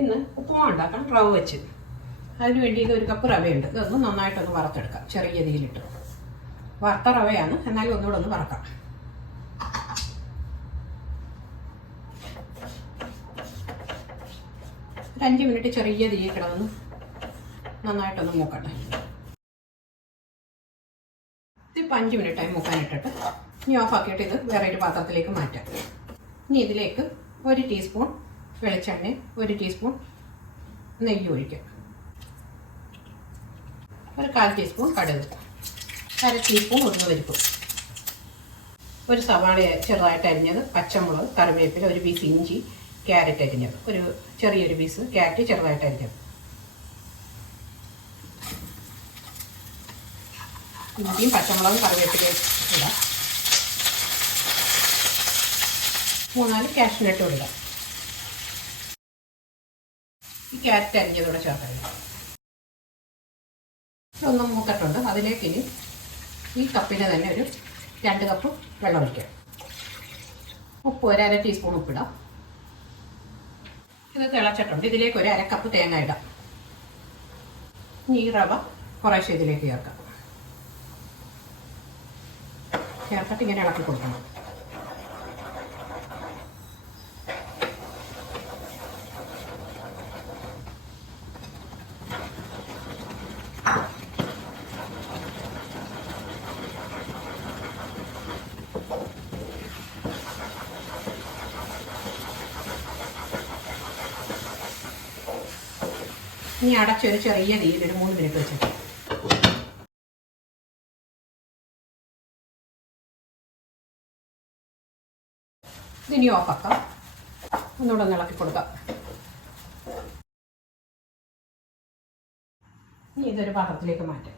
ഇന്ന് ഉപ്പുമാവ് ഉണ്ടാക്കാം റവ വെച്ച്. അതിന് വേണ്ടി ഇത് 1 കപ്പ് റവയുണ്ട്. ഇതൊന്ന് നന്നായിട്ടൊന്ന് വറുത്തെടുക്കാം. ചെറിയ രീതിയിലിട്ട് വറുത്ത റവയാണ്, എന്നാലും ഒന്നുകൂടെ ഒന്ന് വറക്കാം. ഒരു 5 മിനിറ്റ് ചെറിയ തീയിൽ കിടന്ന് നന്നായിട്ടൊന്ന് മൂക്കട്ടെ. ഇതിപ്പോൾ 5 മിനിറ്റായി മൂക്കാനിട്ടിട്ട് ഇനി ഓഫാക്കിയിട്ട് ഇത് വേറെ ഒരു പാത്രത്തിലേക്ക് മാറ്റാം. ഇനി ഇതിലേക്ക് 1 ടീസ്പൂൺ വെളിച്ചെണ്ണ, 1 ടീസ്പൂൺ നെയ്യ് ഒഴിക്കാം, ഒരു 1/4 ടീസ്പൂൺ കടുക്, 1/2 ടീസ്പൂൺ ഉഴുന്നുപരിപ്പ്, ഒരു സവാള ചെറുതായിട്ട് അരിഞ്ഞത്, പച്ചമുളക്, കറിവേപ്പില, 1 പീസ് ഇഞ്ചി, ക്യാരറ്റ് അരിഞ്ഞത്, ഒരു ചെറിയൊരു പീസ് ക്യാരറ്റ് ചെറുതായിട്ട് അരിഞ്ഞത്. ഇഞ്ചിയും പച്ചമുളകും കറിവേപ്പിലയും ഇടാം. 3-4 കാഷ്നട്ട് ഇടാം. ഈ ക്യാരറ്റ് അരിഞ്ഞതോടെ ചേർക്കാം. ഇതൊന്നും മൂത്തിട്ടുണ്ട്. അതിലേക്ക് ഇനി ഈ കപ്പിന് തന്നെ ഒരു 2 കപ്പ് വെള്ളം ഒഴിക്കാം. ഉപ്പ് 1/2 ടീസ്പൂൺ ഉപ്പിടാം. ഇത് തിളച്ചിട്ടുണ്ട്. ഇതിലേക്ക് 1/2 കപ്പ് തേങ്ങ ഇടാം. ഇനി ഈ റവ കുറേശ്ശെ ഇതിലേക്ക് ചേർക്കാം. ചേർത്തിട്ട് ഇങ്ങനെ ഇളക്കി കൊടുക്കണം. ഇനി അടച്ചൊരു ചെറിയ തീയിൽ ഒരു 3 മിനിറ്റ് വെച്ചിട്ട് ഇതിനി ഓഫാക്കാം. ഒന്നുകൂടെ ഒന്ന് ഇളക്കി കൊടുക്കാം. ഇനി ഇതൊരു പാത്രത്തിലേക്ക് മാറ്റാം.